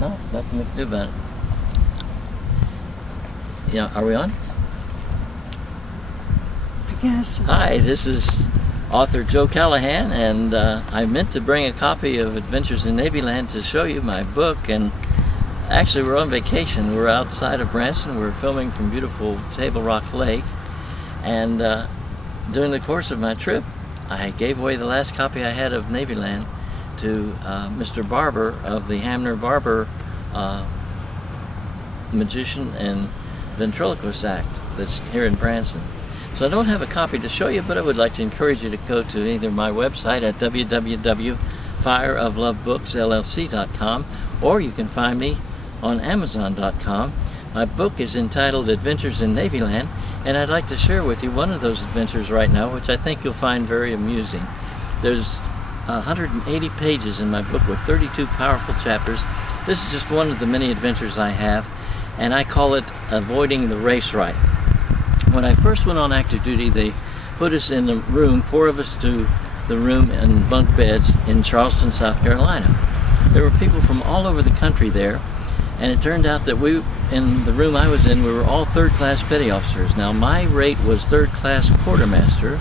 No, nothing we can do about it. Yeah, are we on? I guess. Hi, this is author Joe Callihan, and I meant to bring a copy of Adventures in Navyland to show you my book, and actually we're on vacation. We're outside of Branson. We're filming from beautiful Table Rock Lake, and during the course of my trip I gave away the last copy I had of Navyland to Mr. Barber of the Hamner Barber Magician and Ventriloquist Act that's here in Branson. So I don't have a copy to show you, but I would like to encourage you to go to either my website at www.fireoflovebooksllc.com, or you can find me on Amazon.com. My book is entitled Adventures in Navyland, and I'd like to share with you one of those adventures right now, which I think you'll find very amusing. There's 180 pages in my book with 32 powerful chapters. This is just one of the many adventures I have, and I call it Avoiding the Race Riot. When I first went on active duty, they put us in a room, 4 of us to the room in bunk beds in Charleston, South Carolina. There were people from all over the country there, and it turned out that in the room I was in, we were all third-class petty officers. Now, my rate was third-class quartermaster,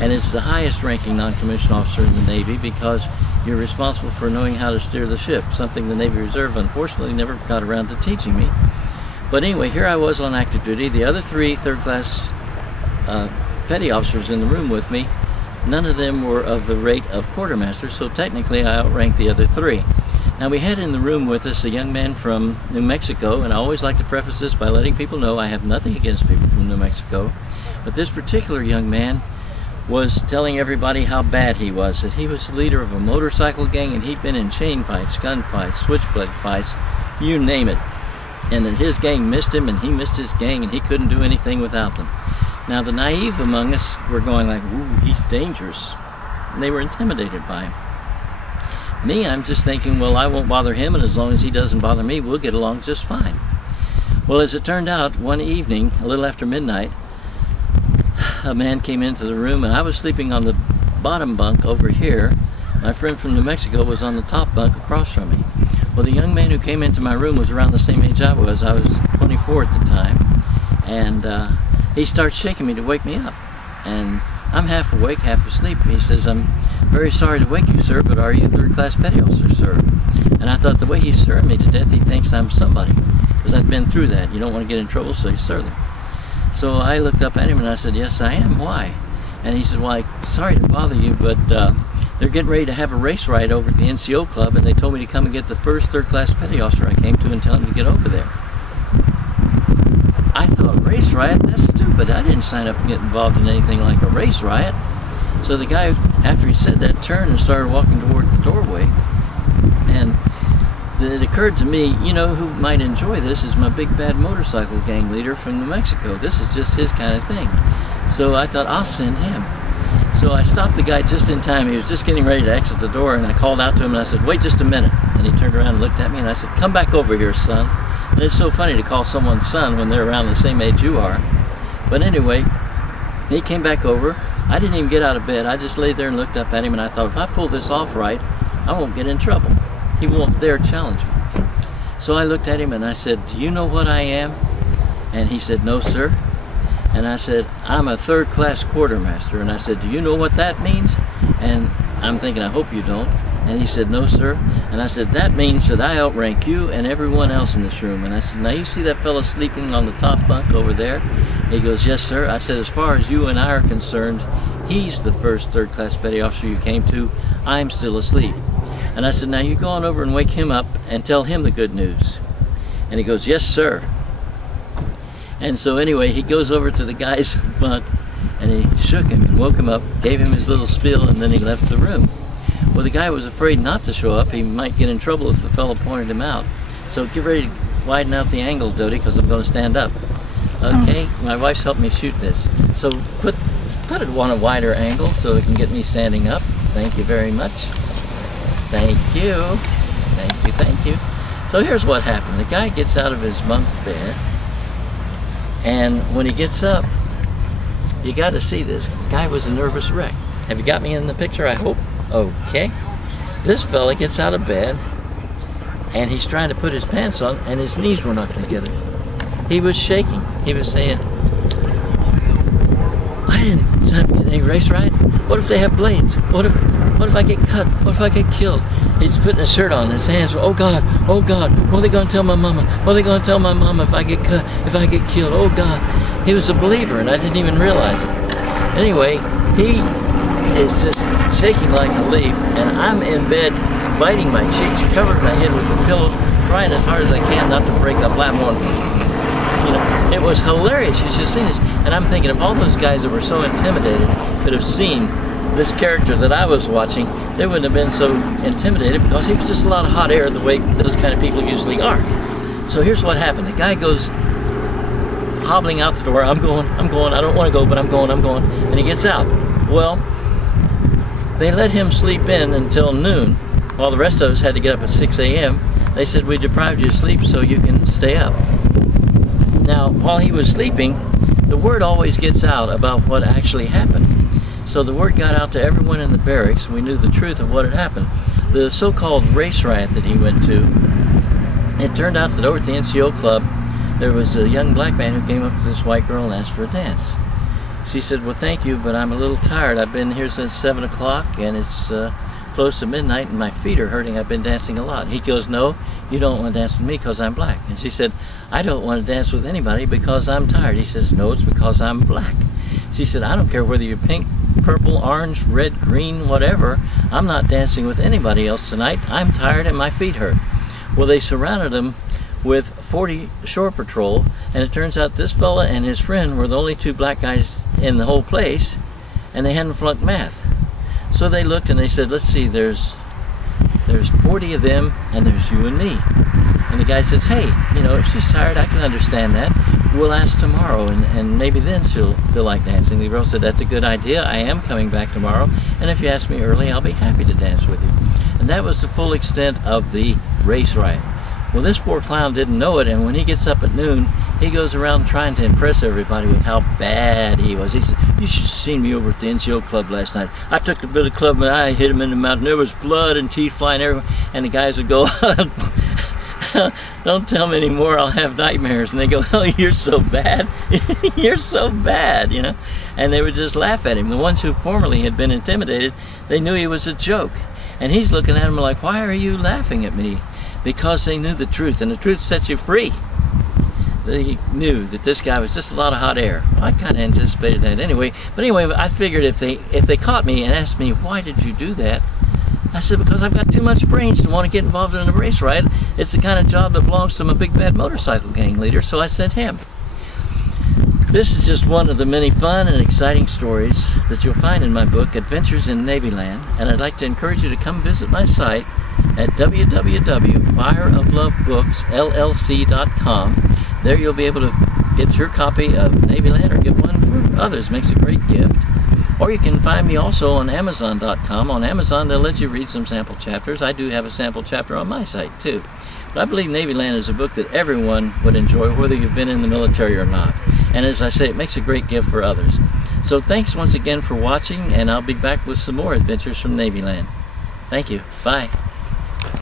and it's the highest ranking non-commissioned officer in the Navy because you're responsible for knowing how to steer the ship, something the Navy Reserve unfortunately never got around to teaching me. But anyway, here I was on active duty. The other 3 third-class petty officers in the room with me, none of them were of the rate of quartermaster, so technically I outranked the other 3. Now, we had in the room with us a young man from New Mexico, and I always like to preface this by letting people know I have nothing against people from New Mexico, but this particular young man was telling everybody how bad he was, that he was the leader of a motorcycle gang, and he'd been in chain fights, gun fights, switchblade fights, you name it. And that his gang missed him, and he missed his gang, and he couldn't do anything without them. Now, the naive among us were going like, ooh, he's dangerous. And they were intimidated by him. Me, I'm just thinking, well, I won't bother him, and as long as he doesn't bother me, we'll get along just fine. Well, as it turned out, one evening, a little after midnight, a man came into the room, and I was sleeping on the bottom bunk over here. My friend from New Mexico was on the top bunk across from me. Well, the young man who came into my room was around the same age I was. I was 24 at the time, and he starts shaking me to wake me up. And I'm half awake, half asleep. He says, "I'm very sorry to wake you, sir, but are you a third-class petty officer, sir?" And I thought, the way he's serving me to death, he thinks I'm somebody, because I've been through that. You don't want to get in trouble, so you serve them. So I looked up at him and I said, "Yes, I am. Why?" And he said, "Well, I'm sorry to bother you, but they're getting ready to have a race riot over at the NCO club, and they told me to come and get the first third-class petty officer I came to and tell him to get over there." I thought, race riot? That's stupid. I didn't sign up to get involved in anything like a race riot. So the guy, after he said that, turned and started walking toward the doorway. And it occurred to me, you know who might enjoy this is my big bad motorcycle gang leader from New Mexico. This is just his kind of thing. So I thought, I'll send him. So I stopped the guy just in time. He was just getting ready to exit the door, and I called out to him and I said, "Wait just a minute." And he turned around and looked at me and I said, "Come back over here, son." And it's so funny to call someone son when they're around the same age you are. But anyway, he came back over. I didn't even get out of bed. I just laid there and looked up at him, and I thought, if I pull this off right, I won't get in trouble. He won't dare challenge me. So I looked at him and I said, "Do you know what I am?" And he said, "No, sir." And I said, "I'm a third-class quartermaster." And I said, "Do you know what that means?" And I'm thinking, I hope you don't. And he said, "No, sir." And I said, "That means that I outrank you and everyone else in this room." And I said, "Now you see that fellow sleeping on the top bunk over there?" He goes, "Yes, sir." I said, "As far as you and I are concerned, he's the first third-class petty officer you came to. I'm still asleep." And I said, "Now you go on over and wake him up and tell him the good news." And he goes, "Yes, sir." And so anyway, he goes over to the guy's bunk and he shook him and woke him up, gave him his little spiel, and then he left the room. Well, the guy was afraid not to show up. He might get in trouble if the fellow pointed him out. So get ready to widen out the angle, Dodie, because I'm going to stand up. Okay, my wife's helped me shoot this. So put it on a wider angle so it can get me standing up. Thank you very much. Thank you. Thank you, thank you. So here's what happened. The guy gets out of his bunk bed, and when he gets up, you got to see this. The guy was a nervous wreck. Have you got me in the picture, I hope? Okay. This fella gets out of bed, and he's trying to put his pants on, and his knees were knocking together. He was shaking. He was saying, I didn't get any race right. What if they have blades? What if I get cut? What if I get killed? He's putting his shirt on. His hands were, oh God, what are they going to tell my mama? What are they going to tell my mama if I get cut, if I get killed? Oh God. He was a believer, and I didn't even realize it. Anyway, he is just shaking like a leaf, and I'm in bed, biting my cheeks, covering my head with the pillow, trying as hard as I can not to break up, laughing. You know, it was hilarious. You should have seen this. And I'm thinking, if all those guys that were so intimidated could have seen this character that I was watching, they wouldn't have been so intimidated, because he was just a lot of hot air the way those kind of people usually are. So here's what happened. The guy goes hobbling out the door. I'm going, I don't want to go, but I'm going. And he gets out. Well, they let him sleep in until noon, while the rest of us had to get up at 6 a.m. They said, we deprived you of sleep so you can stay up. Now, while he was sleeping, the word always gets out about what actually happened. So the word got out to everyone in the barracks, and we knew the truth of what had happened. The so-called race riot that he went to, it turned out that over at the NCO club, there was a young black man who came up to this white girl and asked for a dance. She said, well, thank you, but I'm a little tired. I've been here since 7 o'clock, and it's close to midnight, and my feet are hurting. I've been dancing a lot. He goes, no, you don't want to dance with me because I'm black. And she said, I don't want to dance with anybody because I'm tired. He says, no, it's because I'm black. She said, I don't care whether you're pink, purple, orange, red, green, whatever. I'm not dancing with anybody else tonight. I'm tired and my feet hurt. Well, they surrounded him with 40 shore patrol, and it turns out this fella and his friend were the only two black guys in the whole place, and they hadn't flunked math. So they looked and they said, let's see, there's 40 of them, and there's you and me. And the guy says, hey, you know, if she's tired, I can understand that. We'll ask tomorrow, and maybe then she'll feel like dancing. The girl said, that's a good idea. I am coming back tomorrow, and if you ask me early, I'll be happy to dance with you. And that was the full extent of the race riot. Well, this poor clown didn't know it, and when he gets up at noon, he goes around trying to impress everybody with how bad he was. He said, you should have seen me over at the NCO club last night. I took the billy club and I hit him in the mouth, and there was blood and teeth flying everywhere. And the guys would go, don't tell me anymore, I'll have nightmares. And they go, oh, you're so bad. You're so bad, you know. And they would just laugh at him. The ones who formerly had been intimidated, they knew he was a joke. And he's looking at him like, why are you laughing at me? Because they knew the truth, and the truth sets you free. They knew that this guy was just a lot of hot air. I kind of anticipated that anyway. But anyway, I figured if they caught me and asked me, why did you do that? I said, because I've got too much brains to want to get involved in a race riot. It's the kind of job that belongs to my big bad motorcycle gang leader, so I sent him. This is just one of the many fun and exciting stories that you'll find in my book, Adventures in Navyland, and I'd like to encourage you to come visit my site at www.fireoflovebooksllc.com. There you'll be able to get your copy of Navyland or get one for others. Makes a great gift. Or you can find me also on Amazon.com. On Amazon, they'll let you read some sample chapters. I do have a sample chapter on my site, too. But I believe Navyland is a book that everyone would enjoy, whether you've been in the military or not. And as I say, it makes a great gift for others. So thanks once again for watching, and I'll be back with some more adventures from Navyland. Thank you. Bye.